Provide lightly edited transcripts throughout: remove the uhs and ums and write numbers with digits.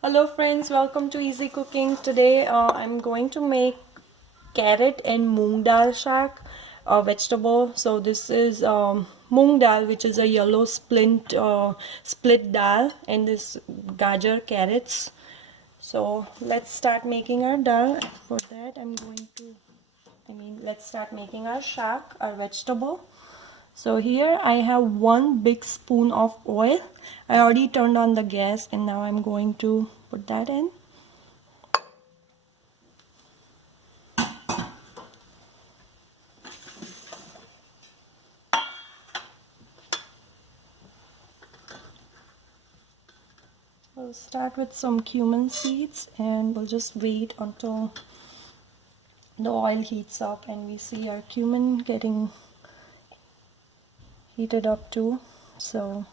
Hello friends, welcome to Easy Cooking. Today I'm going to make carrot and moong dal shack vegetable. So this is moong dal, which is a yellow split dal, and this gajar carrots. So let's start making our dal. For that let's start making our shack, our vegetable. So here I have 1 big spoon of oil. I already turned on the gas and now I'm going to put that in. We'll start with some cumin seeds and we'll just wait until the oil heats up and we see our cumin getting heated up too. So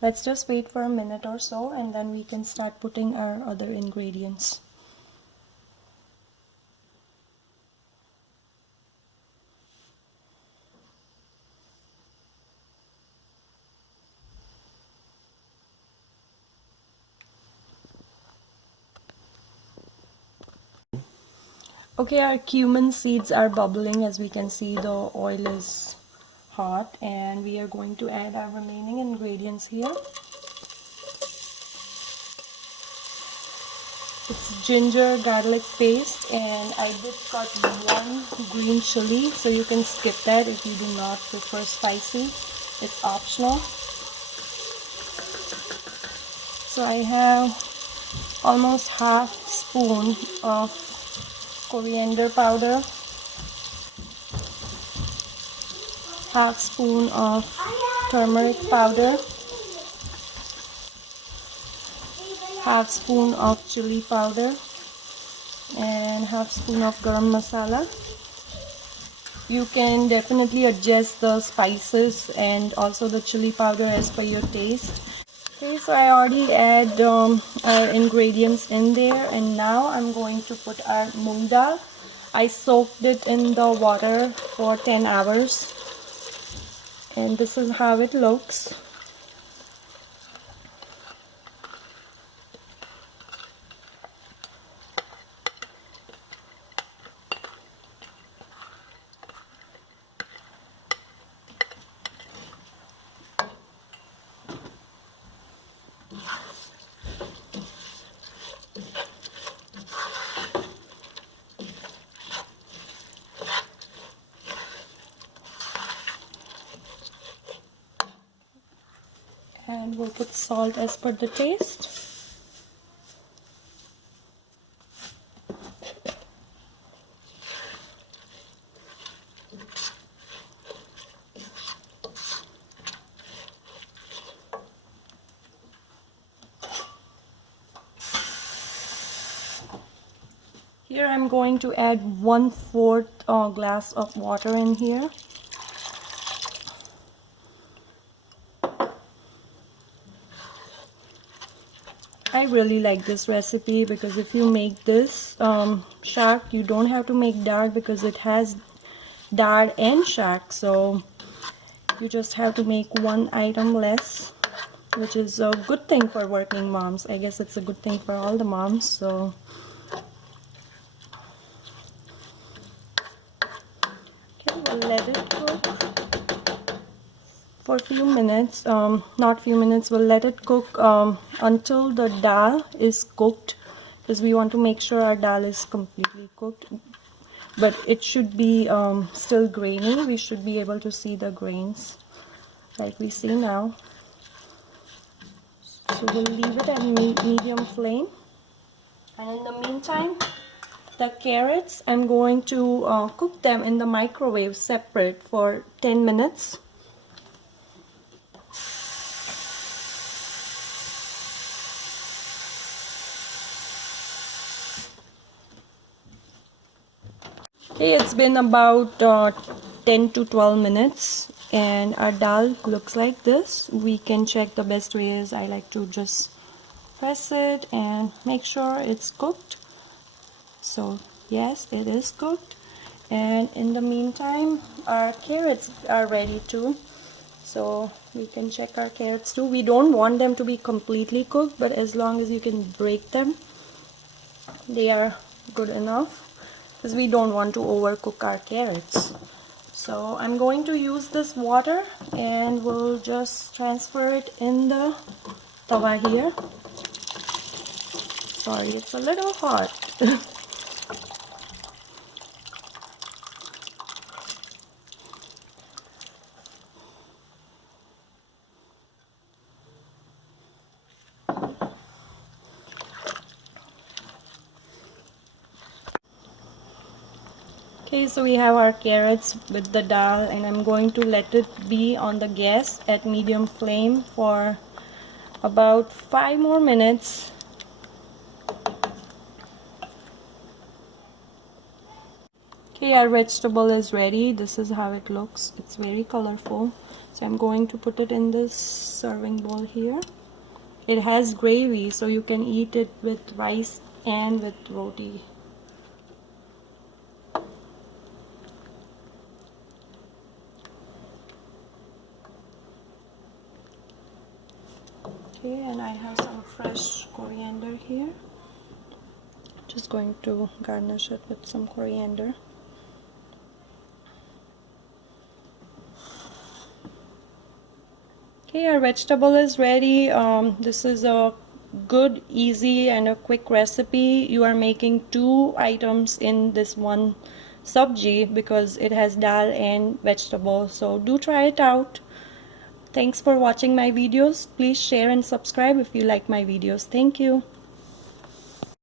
let's just wait for a minute or so and then we can start putting our other ingredients. Okay, our cumin seeds are bubbling. As we can see, the oil is hot and we are going to add our remaining ingredients here. It's ginger garlic paste and I did cut 1 green chili, so you can skip that if you do not prefer spicy. It's optional. So I have almost half spoon of coriander powder, half spoon of turmeric powder, half spoon of chili powder, and half spoon of garam masala. You can definitely adjust the spices and also the chili powder as per your taste. Okay, so I already add our ingredients in there, and now I'm going to put our moong dal. I soaked it in the water for 10 hours and this is how it looks. And we'll put salt as per the taste. Here I'm going to add 1/4 glass of water in here. I really like this recipe because if you make this shack, you don't have to make dal because it has dal and shack, so you just have to make one item less, which is a good thing for working moms. I guess it's a good thing for all the moms. So okay, we'll let it cook for a few minutes. Not few minutes, we'll let it cook until the dal is cooked, because we want to make sure our dal is completely cooked, but it should be still grainy. We should be able to see the grains like we see now. So we'll leave it at medium flame, and in the meantime the carrots, I'm going to cook them in the microwave separate for 10 minutes. Okay, it's been about 10 to 12 minutes and our dal looks like this. We can check. The best way is I like to just press it and make sure it's cooked. So yes, it is cooked, and in the meantime our carrots are ready too. So we can check our carrots too. We don't want them to be completely cooked, but as long as you can break them, they are good enough, because we don't want to overcook our carrots. So I'm going to use this water and we'll just transfer it in the tawa here. Sorry, it's a little hot. Okay, so we have our carrots with the dal, and I'm going to let it be on the gas at medium flame for about 5 more minutes. Okay, our vegetable is ready. This is how it looks. It's very colorful. So I'm going to put it in this serving bowl here. It has gravy, so you can eat it with rice and with roti. Okay, and I have some fresh coriander here. Just going to garnish it with some coriander. Okay, our vegetable is ready. This is a good, easy and a quick recipe. You are making 2 items in this one sabji because it has dal and vegetable. So do try it out. Thanks for watching my videos. Please share and subscribe if you like my videos. Thank you.